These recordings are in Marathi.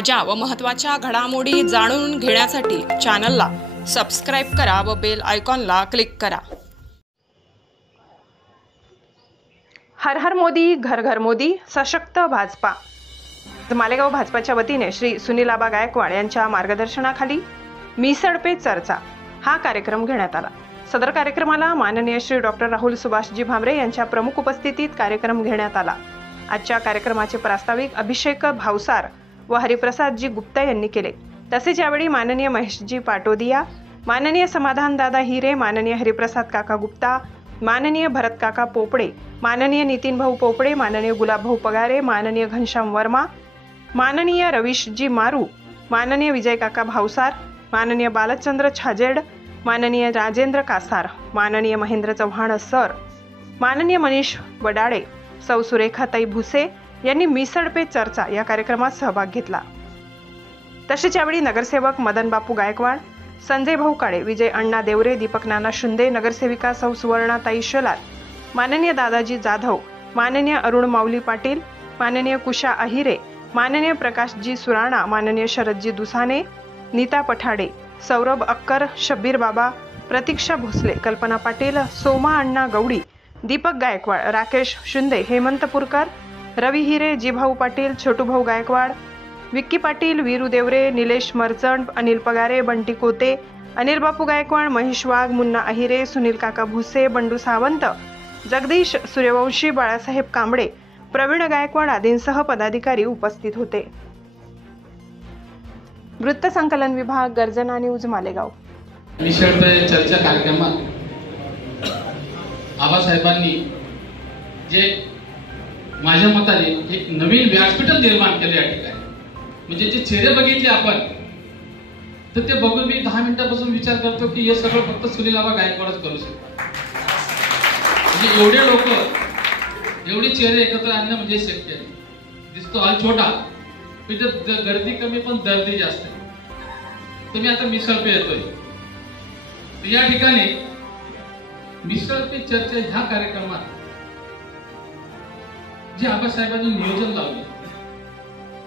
ताज्या व महत्त्वाच्या घडामोडी जाणून घेण्यासाठी चॅनलला सबस्क्राइब करा व बेल आयकॉनला क्लिक करा। हर हर मोदी, घर घर मोदी, सशक्त भाजपा। मालेगाव भाजपाच्या वतीने श्री सुनील आबा गायकवाड यांच्या मार्गदर्शनाखाली मिसळ पे चर्चा हा कार्यक्रम घेण्यात आला। सदर कार्यक्रमाला माननीय श्री डॉक्टर राहुल सुभाषजी भामरे यांच्या प्रमुख उपस्थितीत कार्यक्रम घेण्यात आला। आजच्या कार्यक्रमाचे प्रास्ताविक अभिषेक भावसार व हरिप्रसादजी गुप्ता यांनी केले। तसेच यावेळी माननीय महेशजी पाटोदिया, माननीय समाधान दादा हिरे, माननीय हरिप्रसाद काका गुप्ता, माननीय भरत काका पोपड़े, माननीय नितीन भाऊ पोपड़े, माननीय गुलाब भाऊ पगारे, माननीय घनश्याम वर्मा, माननीय रवीशजी मारू, माननीय विजय काका भावसार, माननीय बालचंद्र छाजेड, माननीय राजेंद्र कासार, माननीय महेंद्र चव्हाण सर, माननीय मनीष वडाळे, सौ सुरेखाताई भुसे यांनी मिसळ पे चर्चा या कार्यक्रमात सहभाग घेतला। तसेच यावेळी नगरसेवक मदन बापू गायकवाड, संजय भाऊ काळे, विजय अण्णा देवरे, दीपक नाना शिंदे, नगरसेविका सौ सुवर्णाताई शलाल, माननीय दादाजी जाधव, माननीय अरुण माऊली पाटील, माननीय कुशा अहिरे, माननीय प्रकाशजी सुराणा, माननीय शरदजी दुसाने, नीता पठाडे, सौरभ अक्कर, शब्बीर बाबा, प्रतीक्षा भोसले, कल्पना पाटील, सोमा अण्णा गौडी, दीपक गायकवाड, राकेश शिंदे, हेमंत पुरकर, रवी हिरे, जी भाऊ पाटील, छोटू भाऊ गायकवाड, विक्की पाटील, वीरू देवरे, निलेश मर्चंट, अनिल पगारे, बंटी कोते, अनिल बापू गायकवाड, महेश वाघ, मुन्ना अहिरे, सुनील काका भुसे, बंडू सावंत, जगदीश सूर्यवंशी, बाळासाहेब कांबळे, प्रवीण गायकवाड आदींसह पदाधिकारी उपस्थित होते। वृत्त संकलन विभाग, गर्जना न्यूज, मालेगाव। मिसळ पे चर्चा कार्यक्रमात आबासाहेबांनी जे माझ्या मताने एक नवीन व्यासपीठ निर्माण केले या ठिकाणी, म्हणजे जे चेहरे बघितले आपण तर ते बघून मी 10 मिनिटांपासून विचार करतो की हे सगळं फक्त सुनील आबा गायकवाडच करू शकतात। म्हणजे एवढे लोक, एवढे चेहरे एकत्र आणणं म्हणजे शक्य नाही। दिसतो हॉल छोटा, पण गर्दी कमी पण दर्दी जास्त आहे। तर मी आता मिसळ पे येतोय, तर या ठिकाणी मिसळ पे चर्चा ह्या कार्यक्रमात जे आबासाहेबांनी नियोजन लावलं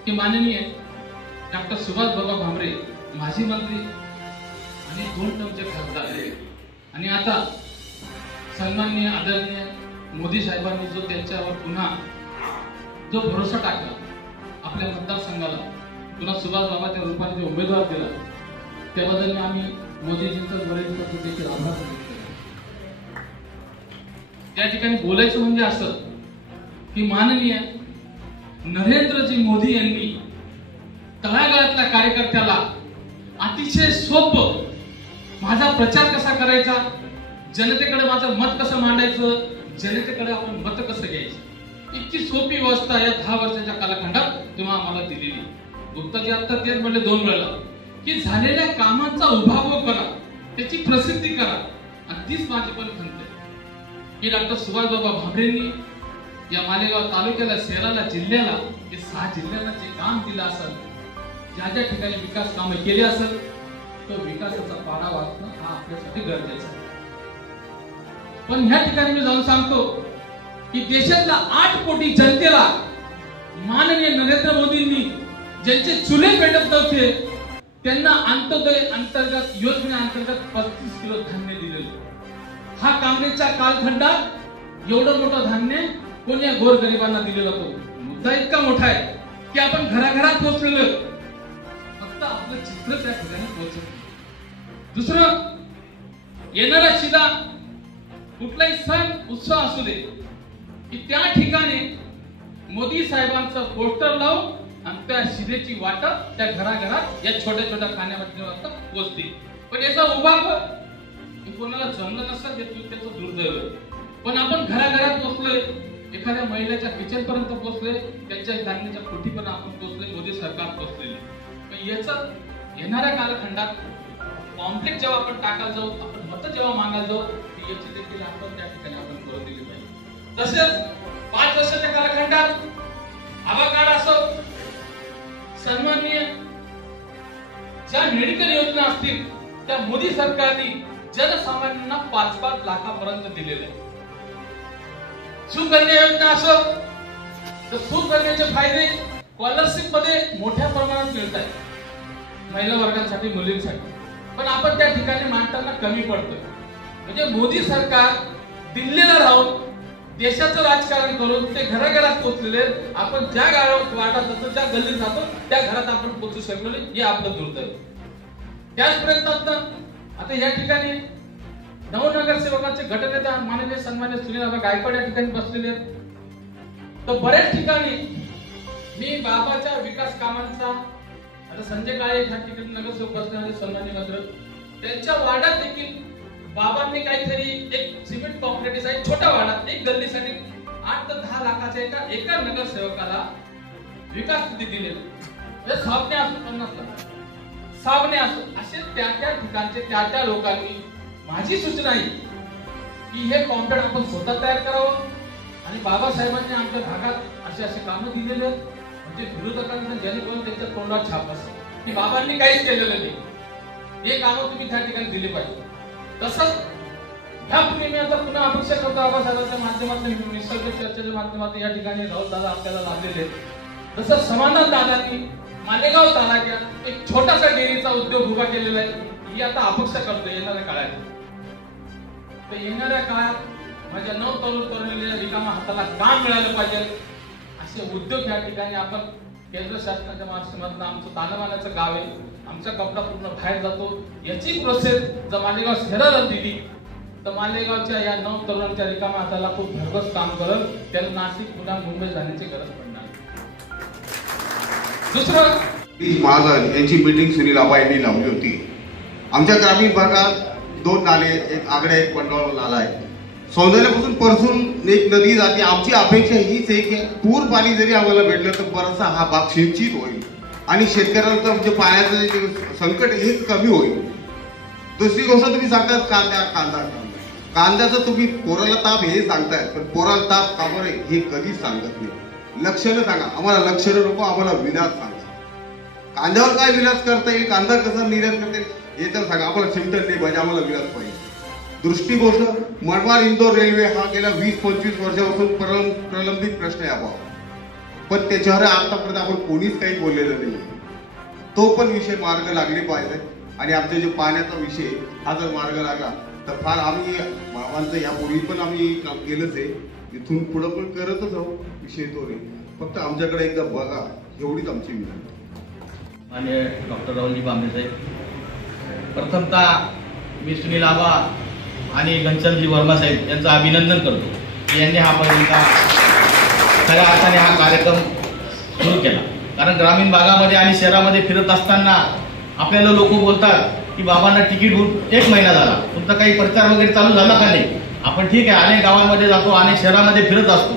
की माननीय डॉक्टर सुभाष बाबा भामरे माजी मंत्री आणि 2 टर्मचे खासदार आणि आता सन्माननीय आदरणीय मोदी साहेबांनी जो त्यांच्यावर पुन्हा जो भरोसा टाकला, आपल्या मतदारसंघाला पुन्हा सुभाष बाबाच्या रूपाने जो उमेदवार दिला, त्याबद्दल आम्ही मोदीजींचा वरिष्ठांचा देखील आभार व्यक्त करतो। त्या ठिकाणी बोलायचं म्हणजे असं की माननीय नरेंद्रजी मोदी यांनी तळागाळातल्या कार्यकर्त्याला अतिशय सोपं माझा प्रचार कसा करायचा, जनतेकडे माझं मत कसं मांडायचं, जनतेकडे आपण मत कसं घ्यायचं, इतकी सोपी व्यवस्था या 10 वर्षाच्या कालखंडात तेव्हा आम्हाला दिलेली। गुप्ताजी आता तेच म्हणले 2 वेळा की झालेल्या कामांचा उभाव करा, त्याची प्रसिद्धी करा, आणि तीच माझी पण खंत आहे की डॉक्टर सुभाष बाबा भामरेंनी या मालेगाव तालुक्याला, शहराला, जिल्ह्याला, हे 6 जिल्ह्यांना जे काम दिलं असेल, ज्या ज्या ठिकाणी विकास कामे केली असेल, तो विकासाचा पाढा वाचणं हा आपल्यासाठी गरजेचा आहे। पण ह्या ठिकाणी मी जाऊन सांगतो की देशातल्या 8 कोटी जनतेला माननीय नरेंद्र मोदींनी ज्यांचे चुले पेटत नव्हते त्यांना अंत्योदय अंतर्गत योजनेअंतर्गत 35 किलो धान्य दिलेलं। हा काँग्रेसच्या कालखंडात एवढं मोठं धान्य कोणी गोरगरिबांना दिलेला तो मुद्दा इतका मोठा आहे की आपण घराघरात पोहोचलेलो, फक्त आपलं चित्र त्या ठिकाणी पोहोचत। दुसरं, येणारा शिदा कुठलाही सण उत्सव असू दे की त्या ठिकाणी मोदी साहेबांचं पोस्टर लावून आणि त्या शिदेची वाटप त्या घराघरात या छोट्या छोट्या खाण्यावाटण्यावर पोहोचते। पण याचा उभाव कोणाला जमलं नसतं, त्याचं दुर्दैव आहे। पण आपण घराघरात पोहोचलोय, एखाद्या महिलेच्या किचन पर्यंत पोहोचले, त्यांच्या धान्याच्या कोठीपर्यंत आपण पोहोचले, मोदी सरकार पोहोचलेले। पण याचं येणाऱ्या कालखंडात कॉम्प्लेक्स जेव्हा आपण टाकायला जाऊ, आपण मत जेव्हा मागायला जाऊ, याची देखील आपण त्या ठिकाणी आपण करून दिली पाहिजे। तसेच 5 वर्षाच्या कालखंडात आबा कार्ड असो, सन्माननीय ज्या मेडिकल योजना असतील त्या मोदी सरकारने जनसामान्यांना 5-5 लाखापर्यंत दिलेल्या। सुकन्या योजना असो तर सुकन्याचे फायदे स्कॉलरशिप मध्ये मोठ्या प्रमाणात मिळत आहे महिला वर्गांसाठी, मुलींसाठी, पण आपण त्या ठिकाणी मांडताना कमी पडतोय. म्हणजे मोदी सरकार दिल्लीला राहून देशाचं राजकारण करून ते घराघरात पोहोचलेले, आपण ज्या गावात वाटात जातो, ज्या गल्लीत जातो त्या घरात आपण पोहोचू शकलो नाही, हे आपलं दुर्दैव. त्याच प्रयत्नात आता या ठिकाणी नवनगरसेवकांचे गटनेता माननीय सन्मान्य सुनील गायकवाड या ठिकाणी बसलेले आहेत. तर बऱ्याच ठिकाणी मी बाबाच्या विकास कामांचा, आता संजय काळे या ठिकाणी नगरसेवक असणारे सन्मान्य मात्र, त्यांच्या वाड्यात देखील बाबांनी काहीतरी एक सिमेंट कॉम्प्लेक्स आहे छोटा वाडा, एक गल्लीसाठी 8 ते 10 लाखाच्या एका नगरसेवकाला विकास निधी दिलेला. म्हणजे साबणे असो, 50 लाख साबणे असो, असे त्या त्या ठिकाणचे त्या त्या लोकांनी, माझी सूचना आहे की हे कॉम्प्लेक्स आपण स्वतः तयार करावं. आणि बाबासाहेबांनी आमच्या भागात असे कामं दिलेले आहेत, म्हणजे विरोधकांना जेणेकरून त्यांच्या तोंडात छाप असेल की बाबांनी काहीच केलेलं नाही, हे कामं तुम्ही त्या ठिकाणी दिले पाहिजे. तसंच ह्यापूर्वी मी आता पुन्हा अपेक्षा करतो बाबासाहेबांच्या माध्यमातून, निसर्ग चर्चेच्या माध्यमातून या ठिकाणी राहुल दादा आपल्याला लाभलेले आहेत. तसं समाधान दादांनी मालेगाव तालुक्यात एक छोटासा डेअरीचा उद्योग उभा केलेला आहे, ही आता अपेक्षा करतो येणाऱ्या काळात. तर येणाऱ्या काळात माझ्या तरुणीला रिकामा हाताला काम मिळालं पाहिजे, असे उद्योग या ठिकाणी आपण केंद्र शासनाच्या माध्यमातून, आमचं तानमानाचं गाव आहे, आमचा कपडा पूर्ण बाहेर जातो, याची प्रोसेस जर मालेगाव शहराला दिली तर मालेगावच्या या तरुणांच्या रिकामा हाताला खूप भरघोस काम करत, त्याला नाशिक, पुन्हा मुंबई जाण्याची गरज पडणार. दुसरं, महाजन यांची मीटिंग सुनील आबा यांनी लावली होती. आमच्या ग्रामीण भागात 2 नाले, एक आगड्या, एक पंडोळ नाला आहे. सौंदर्यापासून परसून एक नदी जाते. आमची अपेक्षा हीच आहे की पूर पाणी जरी आम्हाला भेटलं तर बराचसा हा भाग सिंचित होईल आणि शेतकऱ्यांचं म्हणजे पाण्याचं जे संकट हे कमी होईल. दुसरी गोष्ट तुम्ही सांगताय कांद्याचं तुम्ही पोराला ताप हे सांगताय, पण पोराला ताप का बरं हे कधीच सांगत नाही. लक्षणं सांगा आम्हाला, लक्षणं नको आम्हाला, विलास सांगा. कांद्यावर काय विलास करता येईल, कांदा कसा निर्यात करता येईल हे तर सांगा. आम्हाला सिमटन नाही पाहिजे, आम्हाला विलास पाहिजे. दुसरी गोष्ट, मनमाड इंदोर रेल्वे हा गेल्या 20-25 वर्षापासून प्रलंबित प्रश्न आहे आबा, पण त्याच्यावर आतापर्यंत आपण कोणीच काही बोललेलं नाही. तो पण विषय मार्ग लागले पाहिजे. आणि आमचा जे पाण्याचा विषय हा जर मार्ग लागला तर फार आम्ही बाबांचं यापूर्वी पण आम्ही काम केलंच आहे, इथून पुढं पण करतच आहोत, विषय तो नाही. फक्त आमच्याकडे एकदा बघा, एवढीच आमची विनंती. आणि डॉक्टर राहुलजी भामरे साहेब, प्रथमतः मी सुनील आबा आणि घनश्यामजी वर्मा साहेब यांचं अभिनंदन करतो की यांनी हा पर्यंत खऱ्या अर्थाने हा कार्यक्रम सुरू केला. कारण ग्रामीण भागामध्ये आणि शहरामध्ये फिरत असताना आपल्याला लोक बोलतात की बाबांना तिकीट होऊन 1 महिना झाला, तुमचा काही प्रचार वगैरे चालू झाला का नाही. आपण ठीक आहे, अनेक गावांमध्ये जातो, अनेक शहरामध्ये फिरत असतो,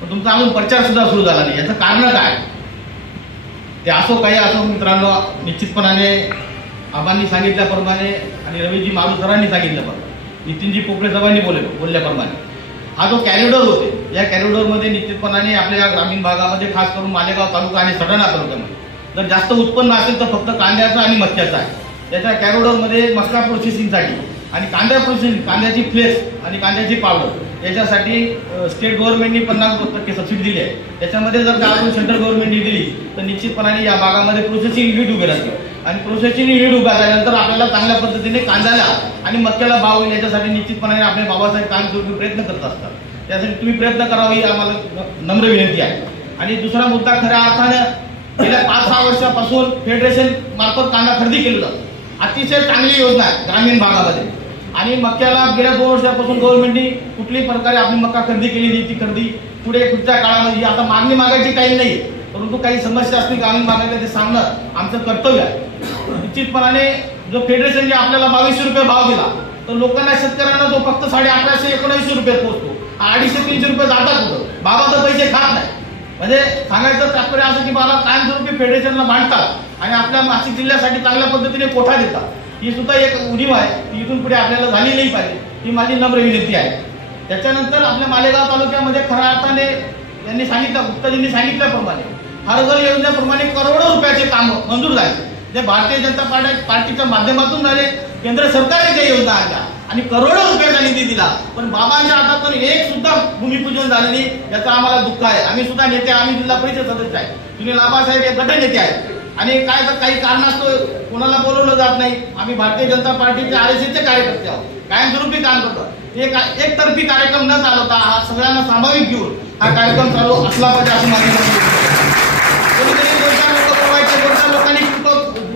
पण तुमचा अजून प्रचार सुद्धा सुरू झाला नाही. याचं कारण काय ते असो काही असो मित्रांनो, निश्चितपणाने आबांनी सांगितल्याप्रमाणे आणि रवीजी मारू सरांनी सांगितल्याप्रमाणे, नितीनजी पोकळे साहेबांनी बोलल्याप्रमाणे हा जो कॅरिडॉर होते, या कॅरिडॉरमध्ये निश्चितपणाने आपल्या ग्रामीण भागामध्ये खास करून मालेगाव तालुका आणि सटाणा तालुक्यामध्ये जर जास्त उत्पन्न असेल तर फक्त कांद्याचं आणि मक्याचं आहे. त्याच्या कॅरिडॉरमध्ये मका प्रोसेसिंगसाठी आणि कांदा प्रोसेसिंग, कांद्याची फ्लेक्स आणि कांद्याची पावडर याच्यासाठी स्टेट गव्हर्नमेंटनी 50% सबसिडी दिली आहे. त्याच्यामध्ये जर का आपण सेंट्रल गव्हर्नमेंटनी दिली तर निश्चितपणाने या भागामध्ये प्रोसेसिंग युनिट उभे राहतील आणि प्रोसेसिंग युनिट उभ्या झाल्यानंतर आपल्याला चांगल्या पद्धतीने कांद्याला आणि मक्याला भाव होईल. याच्यासाठी निश्चितपणाने आपले बाबासाहेब कायमस्वरूपी प्रयत्न करत असतात. त्यासाठी तुम्ही प्रयत्न करावा ही आम्हाला नम्र विनंती आहे. आणि दुसरा मुद्दा, खऱ्या अर्थानं गेल्या 5-6 वर्षापासून फेडरेशन मार्फत कांदा खरेदी केला जातो. अतिशय चांगली योजना आहे ग्रामीण भागामध्ये. आणि मक्याला गेल्या 2 वर्षापासून गव्हर्नमेंटनी कुठल्याही प्रकारे आपली मका खरेदी केली नाही. ती खरेदी पुढच्या काळामध्ये, आता मागणी मागायची काही नाही, परंतु काही समस्या असतील ग्रामीण भागातल्या ते सांगणं आमचं कर्तव्य आहे. निश्चितपणाने जो फेडरेशनने आपल्याला 2200 रुपये भाव दिला तर लोकांना, शेतकऱ्यांना जो फक्त 1819 रुपये पोहोचतो, 250-300 रुपये जातात होतं. बाबा तर पैसे खात नाही. म्हणजे सांगायचं तात्पर्य असं की मला कायमस्वरूपी फेडरेशनला मांडतात आणि आपल्या नाशिक जिल्ह्यासाठी चांगल्या पद्धतीने कोठा देतात. ही सुद्धा एक उणीव आहे, ती इथून पुढे आपल्याला झाली नाही पाहिजे, ही माझी नम्र विनंती आहे. त्याच्यानंतर आपल्या मालेगाव तालुक्यामध्ये खऱ्या अर्थाने यांनी सांगितलं, गुप्ताजींनी सांगितल्याप्रमाणे हर घर योजनेप्रमाणे करोडो रुपयाचे काम मंजूर झाले, जे भारतीय जनता पार्टीच्या माध्यमातून झाले. केंद्र सरकारने ज्या योजना आल्या आणि करोडो रुपयाचा निधी दिला, पण बाबांच्या हातातून एक सुद्धा भूमिपूजन झालं नाही, याचं आम्हाला दुःख आहे. आम्ही सुद्धा नेते, आम्ही जिल्हा परिषद सदस्य आहे, सुनील आबा साहेब हे गटनेते आहेत आणि काय तर काही कारणास्तव कोणाला बोलवलं जात नाही. आम्ही भारतीय जनता पार्टीचे RSSचे कार्यकर्ते आहोत, कायमस्वरूपी काम करतो. एकतर्फी कार्यक्रम न चालवता हा सगळ्यांना सामाविक घेऊन हा कार्यक्रम चालू असला पाहिजे असं माझी मत. कोणीतरी 2-4 लोक बोलवायचे, 2-4 लोकांनी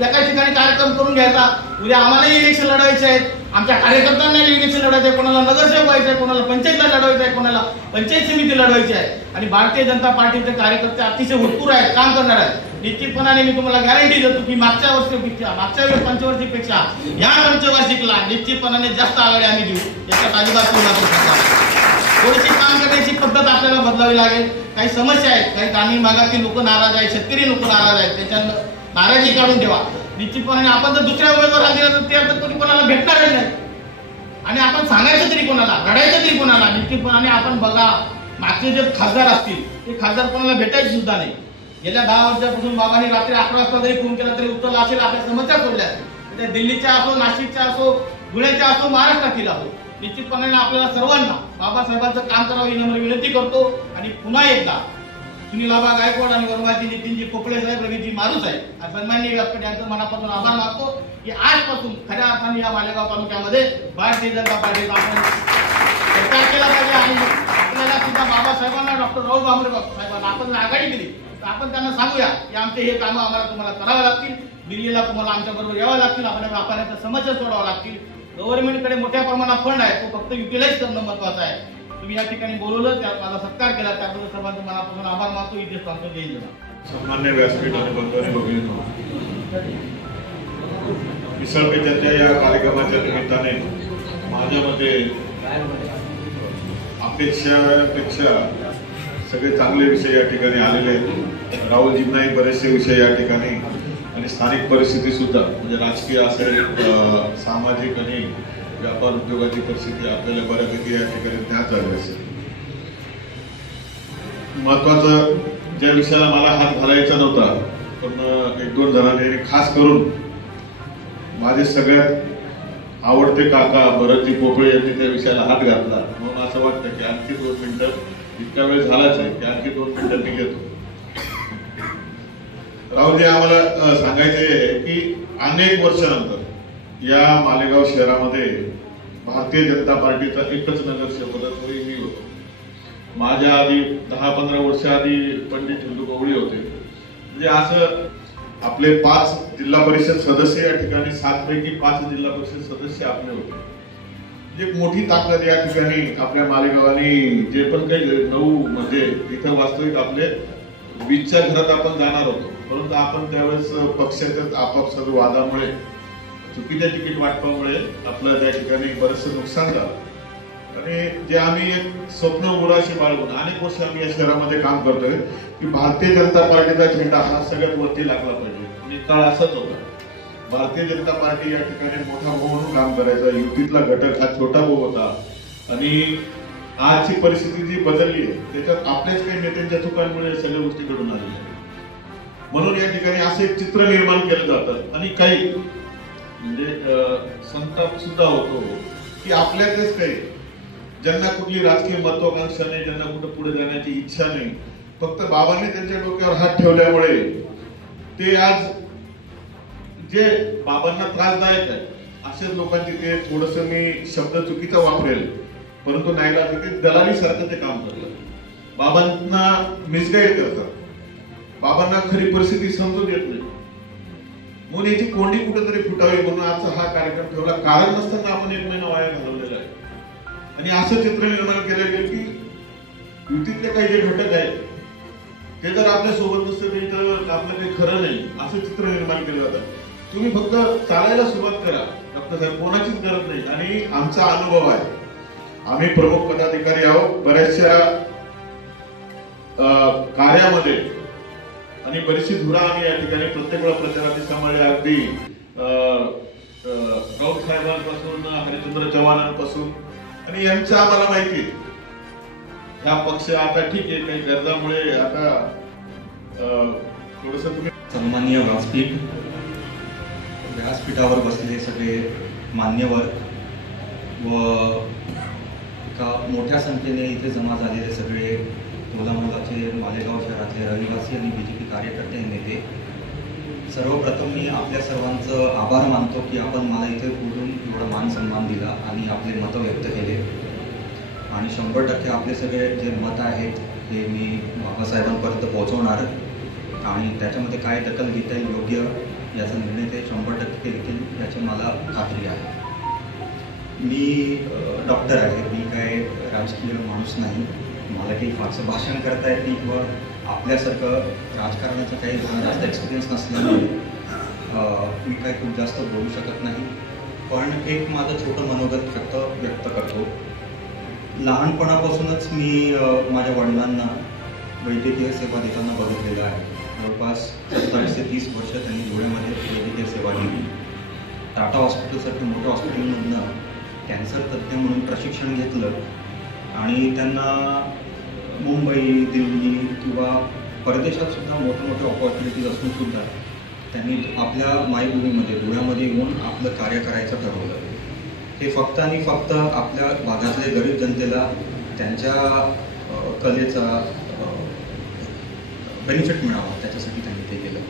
एका ठिकाणी कार्यक्रम करून घ्यायचा. उद्या आम्हालाही इलेक्शन लढवायचे आहेत, आमच्या कार्यकर्त्यांनाही इलेक्शन लढवायचे आहे, कोणाला नगरसेवक व्हायचं आहे, कोणाला पंचायतला लढवायचं आहे, कोणाला पंचायत समिती लढवायची आहे. आणि भारतीय जनता पार्टीचे कार्यकर्ते अतिशय हुडपूर आहेत, काम करणार आहेत. निश्चितपणाने मी तुम्हाला गॅरंटी देतो की मागच्या पंचवार्षिकपेक्षा या पंचवार्षिकला निश्चितपणाने जास्त आघाडी आम्ही देऊ, याच्यात अजिबात थोडीशी काम करण्याची पद्धत आपल्याला बदलावी लागेल. काही समस्या आहेत, काही ग्रामीण भागातील लोक नाराज आहेत, शेतकरी लोक नाराज आहेत, त्याच्या नाराजी काढून ठेवा. निश्चितपणे आपण जर दुसऱ्या उमेदवाराला दिलं तर ते आता कोणी कोणाला भेटणारच नाही आणि आपण सांगायचं तरी कोणाला, रडायचं तरी कोणाला. निश्चितपणाने आपण बघा, मागचे जे खासदार असतील ते खासदार कोणाला भेटायचे सुद्धा नाही. गेल्या 10 वर्षापासून बाबांनी रात्री 11 वाजता जरी फोन केला तरी उत्तर असेल, आपल्या समस्या सोडल्या असतील. त्या दिल्लीच्या असो, नाशिकच्या असो, धुळ्याच्या असो, महाराष्ट्रातील असो, निश्चितपणे आपल्याला सर्वांना बाबासाहेबांचं काम करावं ही नम्र विनंती करतो. आणि पुन्हा एकदा सुनील आबा गायकवाड आणि वर्माजी नितीनजी पोपळे साहेब, रवीजी मारू साहेब, सन्माननीय व्यासपीठ यांचं मनापासून आभार मानतो की आजपासून खऱ्या अर्थाने या मालेगाव तालुक्यामध्ये भारतीय जनता पार्टीचा आपण प्रचार केला पाहिजे. आणि आपल्याला सुद्धा बाबासाहेबांना, डॉक्टर राहुल भामरे साहेबांना आपण आघाडी दिली तर आपण त्यांना सांगूया की आमचे हे कामं आम्हाला तुम्हाला करावे लागतील, दिल्लीला तुम्हाला आमच्या बरोबर यावं लागतील, आपल्या व्यापाऱ्यांच्या समस्या सोडाव्या लागतील. गव्हर्नमेंटकडे मोठ्या प्रमाणात फंड आहे, तो फक्त युटिलाइज करणं महत्वाचं आहे. तुम्ही या ठिकाणी बोलवलं, त्यात माझा सत्कार केला, त्याबद्दल सर्वांचं मनापासून आभार मानतो. इथे सांगतो जय हिंद. सन्मान्य व्यासपीठ आणि बंधूंनी बघितलं, मिसळ पेचाच्या या कार्यक्रमाच्या निमित्ताने माझ्यामध्ये अपेक्षापेक्षा सगळे चांगले विषय या ठिकाणी आलेले आहेत. राहुलजींनाही बरेचसे विषय या ठिकाणी आणि स्थानिक परिस्थिती सुद्धा, म्हणजे राजकीय असेल, सामाजिक आणि व्यापार उद्योगाची परिस्थिती आपल्याला बऱ्यापैकी या ठिकाणी ज्ञात झाली असेल. महत्वाचं ज्या विषयाला मला हात घालायचा नव्हता, पण 1-2 जणांनी, खास करून माझे सगळ्यात आवडते काका भरतजी पोपळे यांनी त्या विषयाला हात घातला. म्हणून असं वाटतं की आणखी 2 मिनिटं, इतका वेळ झालाच आहे की आणखी 2 मिनिटं मी घेतो. राहुलजी, आम्हाला सांगायचे की अनेक वर्षानंतर या मालेगाव शहरामध्ये भारतीय जनता पार्टीचा एकच नगरसेवक तरी मी होतो. माझ्या आधी 10-15 वर्ष आधी पंडित हिंदू गवळी होते. म्हणजे असं आपले 5 जिल्हा परिषद सदस्य या ठिकाणी, 7 पैकी 5 जिल्हा परिषद सदस्य आपले होते. म्हणजे मोठी ताकद या ठिकाणी आपल्या मालेगावानी, जे पण काही 9 मध्ये इथं वास्तविक आपले 20च्या घरात आपण जाणार होतो, परंतु आपण त्यावेळेस पक्षाच्या आपापसात वादामुळे, चुकीच्या तिकीट वाटपामुळे आपलं त्या ठिकाणी बरंचसं नुकसान झालं. आणि जे आम्ही एक स्वप्न उराशी बाळगून अनेक वर्ष आम्ही या शहरामध्ये काम करतोय की भारतीय जनता पार्टीचा झेंडा हा सगळ्यात वरती लागला पाहिजे. आणि काळ असाच होता. भारतीय जनता पार्टी या ठिकाणी मोठा भाऊ म्हणून काम करायचा, युतीतला घटक हा छोटा भाऊ होता. आणि आजची परिस्थिती जी बदलली आहे त्याच्यात आपल्याच काही नेत्यांच्या चुकांमुळे सगळ्या गोष्टी घडून आलेल्या आहेत. म्हणून या ठिकाणी असं एक चित्र निर्माण केलं जातं आणि काही म्हणजे संताप सुद्धा होतो की आपल्यातच काही ज्यांना कुठली राजकीय महत्वाकांक्षा नाही, ज्यांना कुठं पुढे जाण्याची इच्छा नाही, फक्त बाबांनी त्यांच्या डोक्यावर हात ठेवल्यामुळे ते आज जे बाबांना त्रासदायक आहे अशाच लोकांची, ते थोडस मी शब्द चुकीचा वापरेल परंतु नाहीला ते दलाली सारखं ते काम करतात. बाबांना मिसगाईड करतात, बाबांना खरी परिस्थिती समजून येत नाही, म्हणून याची कोंडी कुठेतरी फुटावी म्हणून आजचा हा कार्यक्रम ठेवला. कारण नसताना आपण 1 महिना वाया घालवलेला आहे. आणि असं चित्र निर्माण केलं गेलं की युतीतले काही जे घटक आहेत ते जर आपल्या सोबत नसते तर आपलं काही खरं नाही, असं चित्र निर्माण केलं जातं. तुम्ही फक्त चालायला सुरुवात करा डॉक्टर साहेब, कोणाचीच गरज नाही. आणि आमचा अनुभव आहे, आम्ही प्रमुख पदाधिकारी आहोत बऱ्याचशा कार्यामध्ये आणि बरीचशी धुरा आम्ही या ठिकाणी प्रत्येक वेळा प्रचारात सांभाळले. अगदी राऊत साहेबांपासून हरिचंद्र चव्हाणांपासून, आणि यांचं आम्हाला माहिती हा पक्ष आता ठीक आहे, काही गरजामुळे आता थोडस तुम्ही. सन्माननीय व्यासपीठावर बसलेले सगळे मान्यवर, व एका मोठ्या संख्येने इथे जमा झालेले सगळे मुलामुलाचे मालेगाव शहरातले रहिवासी आणि BJP कार्यकर्ते आणि नेते, सर्वप्रथम मी आपल्या सर्वांचं आभार मानतो की आपण मला इथे बोलून एवढा मान सन्मान दिला आणि आपले मतं व्यक्त केले. आणि 100% आपले सगळे जे मत आहेत हे मी बाबासाहेबांपर्यंत पोहोचवणार आणि त्याच्यामध्ये काय दखल घेता येईल योग्य याचा निर्णय ते 100% घेतील याची मला खात्री आहे. मी डॉक्टर आहे, मी काय राजकीय माणूस नाही. मला काही फारसं भाषण करता येत नाही किंवा आपल्यासारखं राजकारणाचं काही जास्त एक्सपिरियन्स नसल्यामुळे मी काही खूप जास्त बोलू शकत नाही. पण एक माझं छोटं मनोगत फक्त व्यक्त करतो. लहानपणापासूनच मी माझ्या वडिलांना वैद्यकीय सेवा देताना बघितलेलं आहे. जवळपास 27 ते 30 वर्ष त्यांनी धुळ्यामध्ये वैद्यकीय सेवा दिली. टाटा हॉस्पिटलसारख्या मोठ्या हॉस्पिटलमधनं कॅन्सर तज्ज्ञ म्हणून प्रशिक्षण घेतलं आणि त्यांना मुंबई, दिल्ली किंवा परदेशात सुद्धा मोठमोठ्या ऑपॉर्च्युनिटीज असून सुद्धा त्यांनी आपल्या मायभूमीमध्ये धुळ्यामध्ये येऊन आपलं कार्य करायचं ठरवलं. हे फक्त आणि फक्त आपल्या भागातले गरीब जनतेला त्यांच्या कलेचा बेनिफिट मिळावा त्याच्यासाठी त्यांनी ते केलं.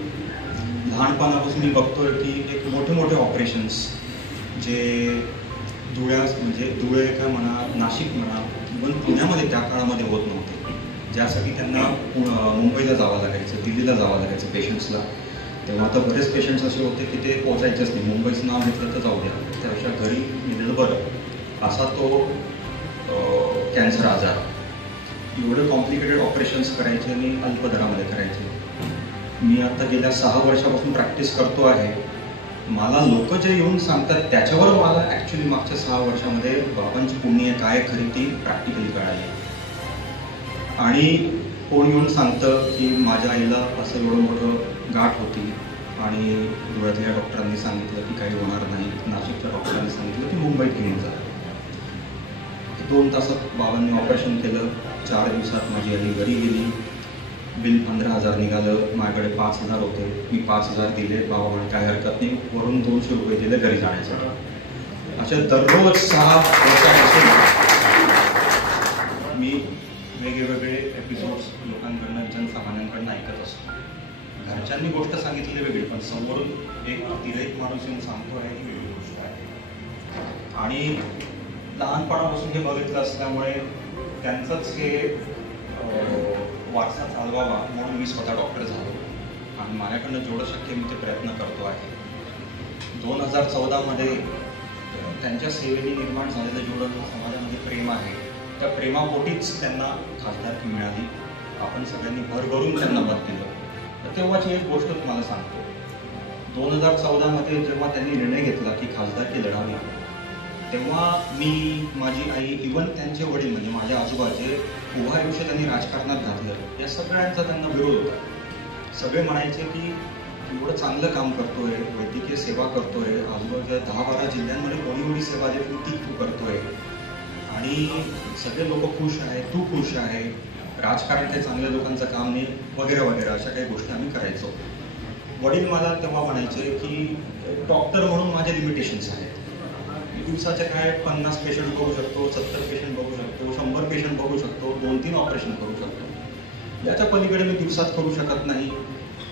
लहानपणापासून मी बघतोय की एक मोठे मोठे ऑपरेशन्स जे म्हणजे धुळे का म्हणा, नाशिक म्हणा, इव्हन पुण्यामध्ये त्या काळामध्ये होत नव्हते, ज्यासाठी त्यांना मुंबईला जावं लागायचं, दिल्लीला जावं लागायचं पेशंट्सला. तेव्हा तर बरेच पेशंट्स असे होते की ते पोचायचेच नाही, मुंबईचं नाव घेतलं तर जाऊ द्या, त्यापेक्षा घरी गेलेलं बरं असा तो कॅन्सर आजार. एवढे कॉम्प्लिकेटेड ऑपरेशन्स करायचे आणि अल्प दरामध्ये करायचे. मी आता गेल्या 6 वर्षापासून प्रॅक्टिस करतो आहे. मला लोक जे येऊन सांगतात त्याच्यावर मला ॲक्च्युली मागच्या 6 वर्षामध्ये बाबांची पुण्य काय खरी ती प्रॅक्टिकली कळाली. आणि कोण येऊन सांगतं की माझ्या आईला असं एवढं मोठं गाठ होती आणि धुळ्यातल्या डॉक्टरांनी सांगितलं की काही होणार नाही, नाशिकच्या डॉक्टरांनी सांगितलं की मुंबईत घेऊन जा. 2 तासात बाबांनी ऑपरेशन केलं. 4 दिवसात माझी आई घरी गेली. बिल 15,000 निघालं. माझ्याकडे 5,000 होते. मी 5,000 दिले. बाबा म्हणे काय हरकत नाही, वरून 200 रुपये दिले घरी जाण्यासाठी. अशा दररोज 6 वर्षापासून मी वेगवेगळे एपिसोड्स लोकांकडनं, जनसामान्यांकडनं ऐकत असतो. घरच्यांनी गोष्ट सांगितली वेगळी, पण समोरून एक तिरहित माणूस येऊन सांगतो आहे ही वेगळी गोष्ट आहे. आणि लहानपणापासून हे बघितलं असल्यामुळे त्यांचंच हे वारसा चालवावा म्हणून मी स्वतः डॉक्टर झालो आणि माझ्याकडनं जेवढं शक्य मी ते प्रयत्न करतो आहे. 2014मध्ये त्यांच्या सेवेने निर्माण झालेलं जेवढं समाजामध्ये प्रेम आहे त्या प्रेमापोटीच त्यांना खासदारकी मिळाली. आपण सगळ्यांनी भरभरून त्यांना मत दिलं. तर तेव्हाची एक गोष्ट तुम्हाला सांगतो. 2014मध्ये जेव्हा त्यांनी निर्णय घेतला की खासदारकी लढावी, तेव्हा मी, माझी आई, इव्हन त्यांचे वडील म्हणजे माझे आजोबा जे उभं आयुष्य त्यांनी राजकारणात घातलं, या सगळ्यांचा त्यांना विरोध होता. सगळे म्हणायचे की एवढं चांगलं काम करतोय, वैद्यकीय सेवा करतोय, आजूबाजूच्या 10-12 जिल्ह्यांमध्ये कोणी एवढी सेवा देऊन ती तू करतोय आणि सगळे लोक खुश आहे, तू खुश आहे, राजकारण काही चांगल्या लोकांचं काम नाही वगैरे वगैरे अशा काही गोष्टी आम्ही करायचो. वडील मला तेव्हा म्हणायचे की डॉक्टर म्हणून माझे लिमिटेशन्स आहेत. दिवसाच्या काय 50 पेशंट बघू शकतो, 70 पेशंट बघू शकतो, 100 पेशंट बघू शकतो, 2-3 ऑपरेशन करू शकतो. याच्या पलीकडे मी दिवसात करू शकत नाही.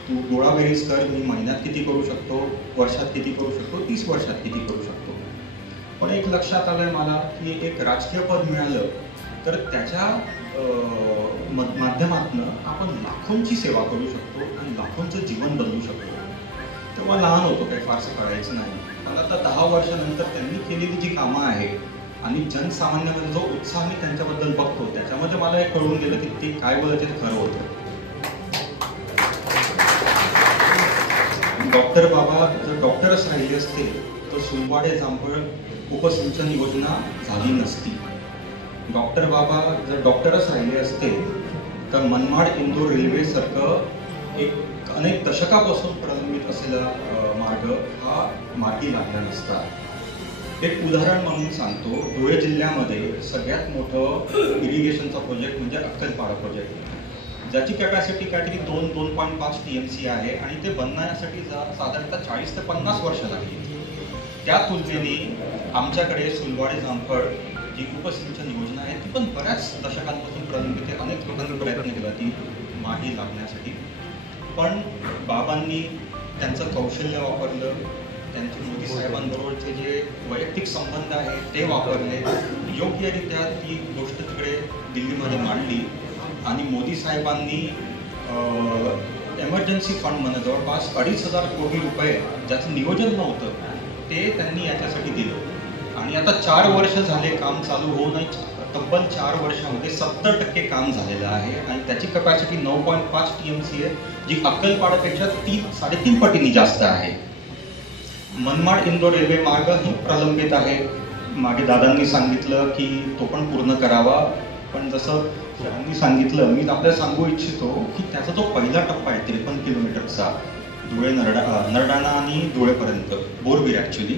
तू गोळाबेरीज कर, मी महिन्यात किती करू शकतो, वर्षात किती करू शकतो, 30 वर्षात किती करू शकतो. पण एक लक्षात आलंय मला की एक राजकीय पद मिळालं तर त्याच्या माध्यमातून आपण लाखोंची सेवा करू शकतो आणि लाखोंचं जीवन बदलू शकतो. तेव्हा लहान होतो, काही फारसं कळायचं नाही. पण आता 10 वर्षानंतर त्यांनी केलेली जी कामं आहेत आणि जनसामान्यामध्ये जो उत्साह मी त्यांच्याबद्दल बघतो त्याच्यामध्ये मला हे कळून गेलं की ते काय बोलत ते खरं होतं. डॉक्टर बाबा जर डॉक्टरच राहिले असते तर सुलवाडे जांभळ उपसिंचन योजना झाली नसती. डॉक्टर बाबा जर डॉक्टरच राहिले असते तर मनमाड इंदोर रेल्वे सारखं एक अनेक दशकापासून प्रलंबित असलेला मार्ग हा मार्गी लागला नसता. एक उदाहरण म्हणून सांगतो, धुळे जिल्ह्यामध्ये सगळ्यात मोठं इरिगेशनचा प्रोजेक्ट म्हणजे अक्कलपाडा प्रोजेक्ट, ज्याची कॅपॅसिटी काहीतरी 2.5 TMC आहे आणि ते बनण्यासाठी साधारणतः 40 ते 50 वर्ष लागली. त्या तुलनेने आमच्याकडे सुलवाडे जामफळ जी उपसिंचन योजना आहे ती पण बऱ्याच दशकांपासून प्रलंबित आहे. अनेक लोकांनी प्रयत्न केला ती मागे लागण्यासाठी, पण बाबांनी त्यांचं कौशल्य वापरलं, त्यांचे मोदी साहेबांबरोबरचे जे वैयक्तिक संबंध आहेत ते वापरले, योग्यरित्या ती गोष्ट तिकडे दिल्लीमध्ये मांडली आणि मोदी साहेबांनी एमर्जन्सी फंड म्हणून जवळपास 2,500 कोटी रुपये ज्याचं नियोजन नव्हतं ते त्यांनी याच्यासाठी दिलं. आणि आता 4 वर्ष झाले काम चालू होऊनही तब्बल 4 वर्षामध्ये 70% काम झालेलं आहे आणि त्याची कपॅसिटी 9.5 TMC आहे, जी अक्कलपाडापेक्षा 3-3.5 पटींनी जास्त आहे. मनमाड इंदोर रेल्वे मार्ग ही प्रलंबित आहे. मागे दादांनी सांगितलं की तो पण पूर्ण करावा, पण जसं सरांनी सांगितलं मी आपल्याला सांगू इच्छितो की त्याचा जो पहिला टप्पा आहे 53 किलोमीटरचा धुळे नरडाणा आणि धुळेपर्यंत बोरबीर ॲक्च्युली,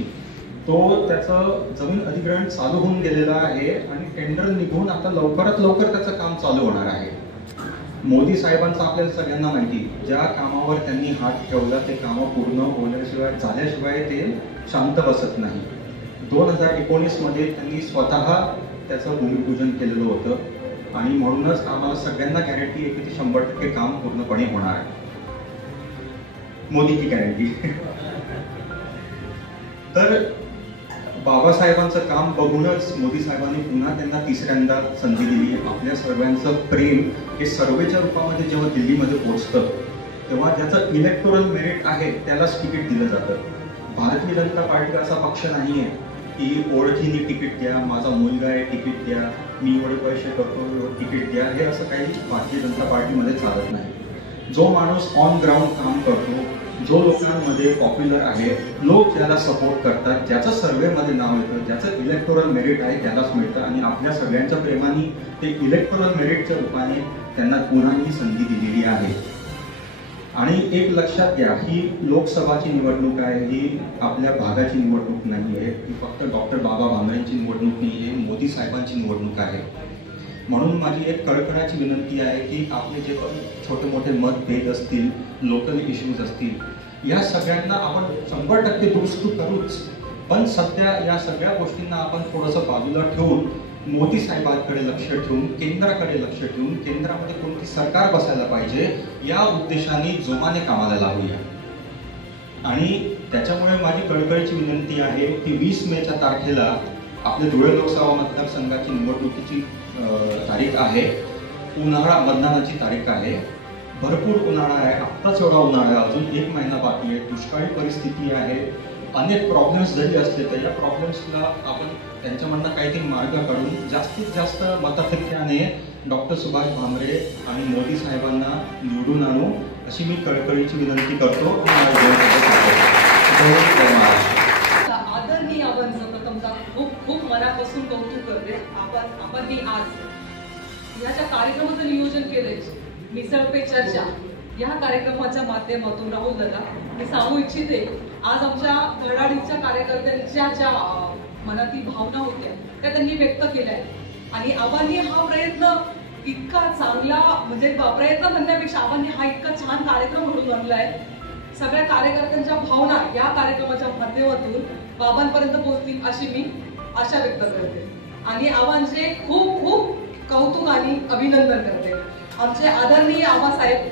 तो त्याचं जमीन अधिग्रहण चालू होऊन गेलेलं आहे आणि टेंडर निघून आता लवकरात लवकर त्याचं काम चालू होणार आहे. मोदी साहेबांचं आपल्याला सगळ्यांना माहिती, ज्या कामावर त्यांनी हात ठेवला ते कामं पूर्ण होण्याशिवाय झाल्याशिवाय ते शांत बसत नाही. 2019 मध्ये त्यांनी स्वतः त्याचं भूमिपूजन केलेलं होतं आणि म्हणूनच आम्हाला सगळ्यांना गॅरंटी आहे की ते 100% काम पूर्णपणे होणार आहे. मोदी की गॅरंटी. तर बाबासाहेबांचं काम बघूनच मोदी साहेबांनी पुन्हा त्यांना तिसऱ्यांदा संधी दिली. आपल्या सर्वांचं प्रेम हे सर्वेच्या रूपामध्ये जेव्हा दिल्लीमध्ये पोहोचतं तेव्हा ज्याचं इलेक्टोरल मेरिट आहे त्यालाच तिकीट दिलं जातं. भारतीय जनता पार्टी असा पक्ष नाही आहे की ओळखीने तिकीट द्या, माझा मुलगा आहे तिकीट द्या, मी एवढे पैसे करतो तिकीट द्या, हे असं काही भारतीय जनता पार्टीमध्ये चालत नाही. जो माणूस ऑन ग्राउंड काम करतो, जो लोकांमध्ये पॉप्युलर आहे, लोक ज्याला सपोर्ट करतात, ज्याचं सर्वेमध्ये नाव येतं, ज्याचं इलेक्टोरल मेरिट आहे त्यालाच मिळतं आणि आपल्या सगळ्यांच्या प्रेमाने ते इलेक्टोरल मेरिटच्या रूपाने त्यांना पुन्हा ही संधी दिलेली आहे. आणि एक लक्षात घ्या, ही लोकसभाची निवडणूक आहे, ही आपल्या भागाची निवडणूक नाही आहे, ही फक्त डॉक्टर बाबा भामरेंची निवडणूक नाही आहे, मोदी साहेबांची निवडणूक आहे. म्हणून माझी एक कळकळाची विनंती आहे की आपले जे पण छोटे मोठे मतभेद असतील, लोकल इश्यूज असतील, या सगळ्यांना आपण 100% दुरुस्त करूच, पण सध्या या सगळ्या गोष्टींना आपण थोडंसं बाजूला ठेवून मोदी साहेबांकडे लक्ष ठेवून, केंद्राकडे लक्ष ठेवून, केंद्रामध्ये कोणती सरकार बसायला पाहिजे या उद्देशाने जोमाने कामाला लागूया. आणि त्याच्यामुळे माझी कळकळीची विनंती आहे की 20 मेच्या तारखेला आपल्या धुळे लोकसभा मतदारसंघाची निवडणुकीची तारीख आहे, उन्हाळा मतदानाची तारीख आहे. भरपूर उन्हाळा आहे, आत्ताच एवढा उन्हाळा आहे, अजून 1 महिना बाकी आहे, दुष्काळी परिस्थिती आहे, अनेक प्रॉब्लेम्स जरी असले तर या प्रॉब्लेम्सला आपण त्यांच्यामधनं काहीतरी मार्ग काढून जास्तीत जास्त मताधिक्याने डॉक्टर सुभाष भामरे आणि मोदी साहेबांना निवडून आणू अशी मी कळकळीची विनंती करतो. आदरणीय आबांचं प्रथमतः खूप खूप मनापासून कौतुक करते. आपण आज याच्या कार्यक्रमाचं नियोजन केलंय, मिसळ पे चर्चा या कार्यक्रमाच्या माध्यमातून राहुल दादा मी सांगू इच्छिते, आज आमच्या धडाडीच्या कार्यकर्त्यांच्या ज्या मनातील भावना होत्या त्या त्यांनी व्यक्त केल्या आहेत आणि आबांनी हा प्रयत्न इतका चांगला, म्हणजे प्रयत्न म्हणण्यापेक्षा आबांनी हा इतका छान कार्यक्रम घडून आणलाय. सगळ्या कार्यकर्त्यांच्या भावना या कार्यक्रमाच्या माध्यमातून बाबांपर्यंत पोहोचतील अशी मी आशा व्यक्त करते आणि आबांचे खूप खूप कौतुक आणि अभिनंदन करते. आमचे आदरणीय आबासाहेब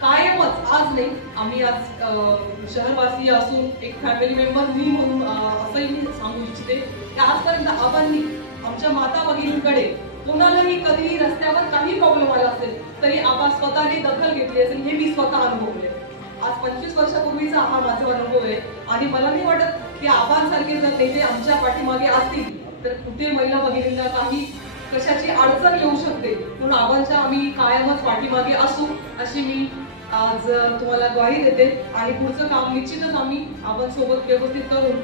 कायमच, आज नाही, आम्ही आज शहरवासी असून एक फॅमिली मेंबर मी म्हणून असंही मी सांगू इच्छिते की आजपर्यंत आबांनी आमच्या माता भगिनींकडे कोणालाही कधीही रस्त्यावर काही प्रॉब्लेम आला असेल तरी आबा स्वतःने दखल घेतली असेल, हे मी स्वतः अनुभवले. आज 25 वर्षापूर्वीचा हा माझा अनुभव आहे आणि मला नाही वाटत की आबांसारखे जर नेते आमच्या पाठीमागे असतील तर कुठे महिला भगिनींना काही कशाची अडचण येऊ शकते. म्हणून आबांच्या आम्ही कायमच पाठीमागे असू अशी मी आज तुम्हाला ग्वाही देते आणि पुढचं काम निश्चितच आम्ही आबांसोबत व्यवस्थित करून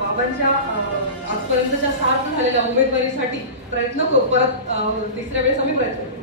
बाबांच्या आजपर्यंतच्या सार्थ झालेल्या उमेदवारीसाठी प्रयत्न करू. परत तिसऱ्या वेळेस आम्ही प्रयत्न करू.